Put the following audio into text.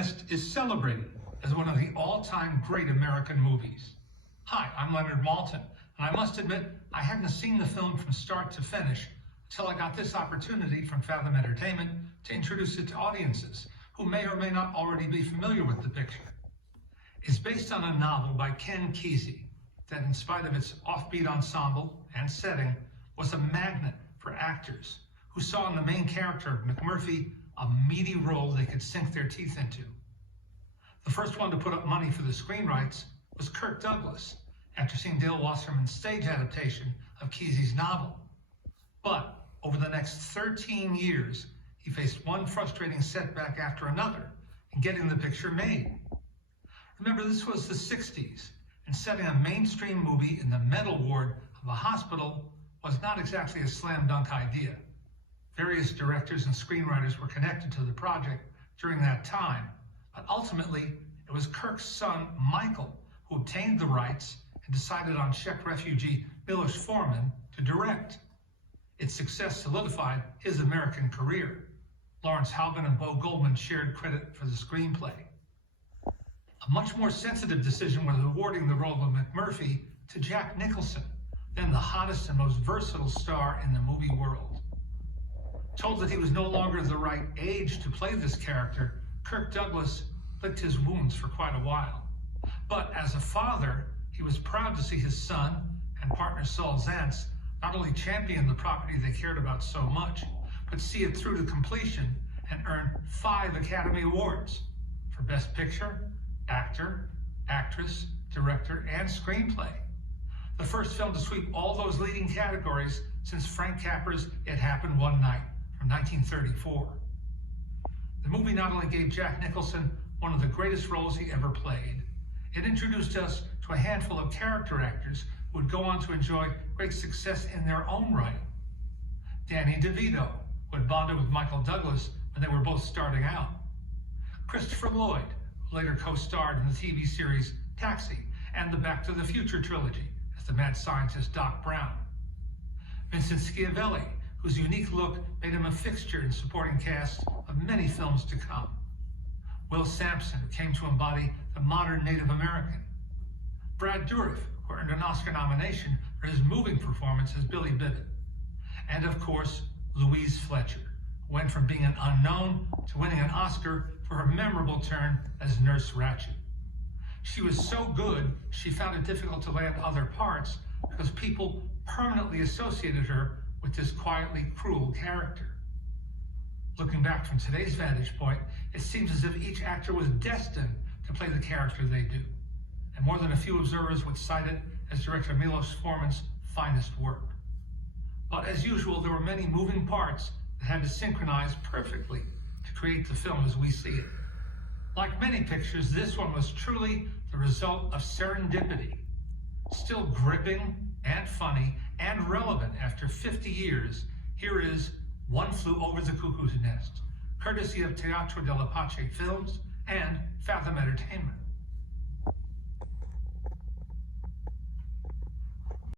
Nest is celebrated as one of the all-time great American movies. Hi, I'm Leonard Maltin, and I must admit I hadn't seen the film from start to finish until I got this opportunity from Fathom Entertainment to introduce it to audiences who may or may not already be familiar with the picture. It's based on a novel by Ken Kesey that, in spite of its offbeat ensemble and setting, was a magnet for actors who saw in the main character of McMurphy a meaty role they could sink their teeth into. The first one to put up money for the screen rights was Kirk Douglas, after seeing Dale Wasserman's stage adaptation of Kesey's novel. But over the next 13 years, he faced one frustrating setback after another in getting the picture made. Remember, this was the 60s, and setting a mainstream movie in the mental ward of a hospital was not exactly a slam dunk idea. Various directors and screenwriters were connected to the project during that time, but ultimately it was Kirk's son, Michael, who obtained the rights and decided on Czech refugee Miloš Forman to direct. Its success solidified his American career. Lawrence Halbin and Bo Goldman shared credit for the screenplay. A much more sensitive decision was awarding the role of McMurphy to Jack Nicholson, then the hottest and most versatile star in the movie world. Told that he was no longer the right age to play this character, Kirk Douglas licked his wounds for quite a while. But as a father, he was proud to see his son and partner Saul Zaentz not only champion the property they cared about so much, but see it through to completion and earn 5 Academy Awards for Best Picture, Actor, Actress, Director, and Screenplay. The first film to sweep all those leading categories since Frank Capra's It Happened One Night from 1934. The movie not only gave Jack Nicholson one of the greatest roles he ever played, it introduced us to a handful of character actors who would go on to enjoy great success in their own right. Danny DeVito, who had bonded with Michael Douglas when they were both starting out. Christopher Lloyd, who later co-starred in the TV series Taxi and the Back to the Future trilogy as the mad scientist Doc Brown. Vincent Schiavelli, whose unique look made him a fixture in supporting casts of many films to come. Will Sampson, who came to embody the modern Native American. Brad Dourif, who earned an Oscar nomination for his moving performance as Billy Bibbit. And of course, Louise Fletcher, who went from being an unknown to winning an Oscar for her memorable turn as Nurse Ratched. She was so good, she found it difficult to land other parts because people permanently associated her with this quietly cruel character. Looking back from today's vantage point, it seems as if each actor was destined to play the character they do, and more than a few observers would cite it as director Miloš Forman's finest work. But as usual, there were many moving parts that had to synchronize perfectly to create the film as we see it. Like many pictures, this one was truly the result of serendipity. Still gripping and funny and relevant after 50 years, here is One Flew Over the Cuckoo's Nest, courtesy of Teatro dell'Apache Films and Fathom Entertainment.